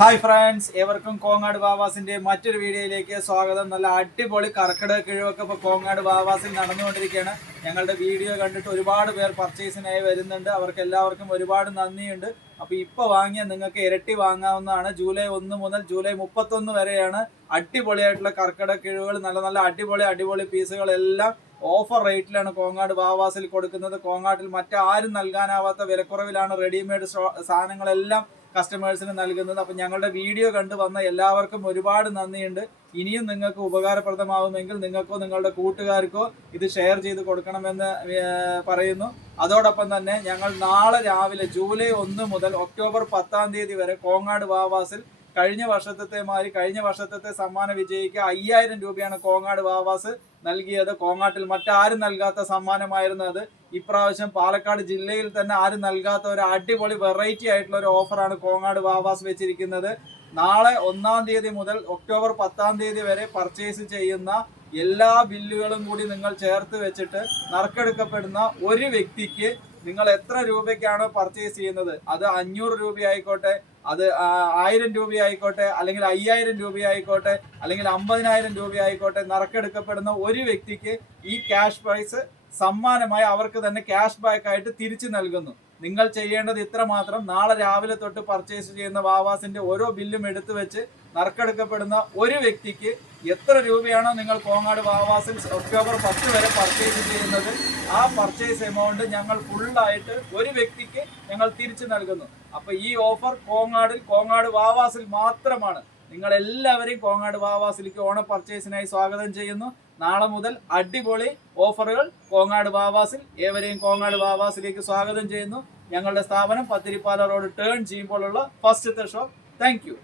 Hi friends, ഏവർക്കും കോങ്ങാട് ബാവാസിന്റെ മറ്റൊരു വീഡിയോയിലേക്ക് സ്വാഗതം. നല്ല അടിപൊളി കർക്കിടക കിഴിവൊക്കെ ഇപ്പോൾ കോങ്ങാട് ബാവാസിൽ നടന്നുകൊണ്ടിരിക്കുകയാണ്. ഞങ്ങളുടെ വീഡിയോ കണ്ടിട്ട് ഒരുപാട് പേർ പർച്ചേസിനായി വരുന്നുണ്ട്. അവർക്ക് എല്ലാവർക്കും ഒരുപാട് നന്ദിയുണ്ട്. അപ്പോൾ ഇപ്പോൾ വാങ്ങിയാൽ നിങ്ങൾക്ക് ഇരട്ടി വാങ്ങാവുന്നതാണ്. ജൂലൈ 1 മുതൽ ജൂലൈ 31 വരെയാണ് അടിപൊളിയായിട്ടുള്ള കർക്കിടക കിഴിവുകൾ. നല്ല നല്ല അടിപൊളി പീസുകളെല്ലാം ഓഫർ റേറ്റിലാണ് കോങ്ങാട് ബാവാസിൽ കൊടുക്കുന്നത്. കോങ്ങാട്ടിൽ മറ്റാരും നൽകാനാവാത്ത വിലക്കുറവിലാണ് റെഡിമെയ്ഡ് സാധനങ്ങളെല്ലാം കസ്റ്റമേഴ്സിന് നൽകുന്നത്. അപ്പം ഞങ്ങളുടെ വീഡിയോ കണ്ടു വന്ന എല്ലാവർക്കും ഒരുപാട് നന്ദിയുണ്ട്. ഇനിയും നിങ്ങൾക്ക് ഉപകാരപ്രദമാവുമെങ്കിൽ നിങ്ങൾക്കോ നിങ്ങളുടെ കൂട്ടുകാർക്കോ ഇത് ഷെയർ ചെയ്ത് കൊടുക്കണമെന്ന് പറയുന്നു. അതോടൊപ്പം തന്നെ ഞങ്ങൾ നാളെ രാവിലെ ജൂലൈ 1 മുതൽ ഒക്ടോബർ 10 വരെ കോങ്ങാട് ബാവാസിൽ കഴിഞ്ഞ വർഷത്തെ സമ്മാന വിജയിക്ക് 5000 രൂപയാണ് കോങ്ങാട് ബാവാസ് നൽകിയത്. കോങ്ങാട്ടിൽ മറ്റാരും നൽകാത്ത സമ്മാനമായിരുന്നു അത്. ഇപ്രാവശ്യം പാലക്കാട് ജില്ലയിൽ തന്നെ ആരും നൽകാത്ത ഒരു അടിപൊളി വെറൈറ്റി ആയിട്ടുള്ള ഒരു ഓഫറാണ് കോങ്ങാട് ബാവാസ് വെച്ചിരിക്കുന്നത്. നാളെ 1 തീയതി മുതൽ ഒക്ടോബർ 10 വരെ പർച്ചേസ് ചെയ്യുന്ന എല്ലാ ബില്ലുകളും കൂടി നിങ്ങൾ ചേർത്ത് വെച്ചിട്ട് നറുക്കെടുക്കപ്പെടുന്ന ഒരു വ്യക്തിക്ക് നിങ്ങൾ എത്ര രൂപയ്ക്കാണോ പർച്ചേസ് ചെയ്യുന്നത്, അത് 500 രൂപയായിക്കോട്ടെ, അത് 1000 രൂപയായിക്കോട്ടെ, അല്ലെങ്കിൽ 5000 രൂപയായിക്കോട്ടെ, അല്ലെങ്കിൽ 50000 രൂപയായിക്കോട്ടെ, നറുക്കെടുക്കപ്പെടുന്ന ഒരു വ്യക്തിക്ക് ഈ ക്യാഷ് പ്രൈസ് സമ്മാനമായി അവർക്ക് തന്നെ ക്യാഷ് ബാക്ക് ആയിട്ട് തിരിച്ചു നൽകുന്നു. നിങ്ങൾ ചെയ്യേണ്ടത് ഇത്ര മാത്രം: നാളെ രാവിലെ തൊട്ട് പർച്ചേസ് ചെയ്യുന്ന ബാവാസിന്റെ ഓരോ ബില്ലും എടുത്തു വെച്ച് നറുക്കെടുക്കപ്പെടുന്ന ഒരു വ്യക്തിക്ക് എത്ര രൂപയാണോ നിങ്ങൾ കോങ്ങാട് ബാവാസിൽ ഒക്ടോബർ 10 വരെ പർച്ചേസ് ചെയ്യുന്നത്, ആ പർച്ചേസ് എമൗണ്ട് ഞങ്ങൾ ഫുള്ളായിട്ട് ഒരു വ്യക്തിക്ക് ഞങ്ങൾ തിരിച്ചു നൽകുന്നു. അപ്പൊ ഈ ഓഫർ കോങ്ങാട് ബാവാസിൽ മാത്രമാണ്. നിങ്ങൾ എല്ലാവരെയും കോങ്ങാട് ബാവാസിലേക്ക് ഓണ പർച്ചേസിനായി സ്വാഗതം ചെയ്യുന്നു. നാളെ മുതൽ അടിപൊളി ഓഫറുകൾ കോങ്ങാട് ബാവാസിൽ. ഏവരെയും കോങ്ങാട് ബാവാസിലേക്ക് സ്വാഗതം ചെയ്യുന്നു. ഞങ്ങളുടെ സ്ഥാപനം പത്തിരിപ്പാല റോഡ് ടേൺ ചെയ്യുമ്പോഴുള്ള ഫസ്റ്റത്തെ ഷോപ്പ്. Thank you.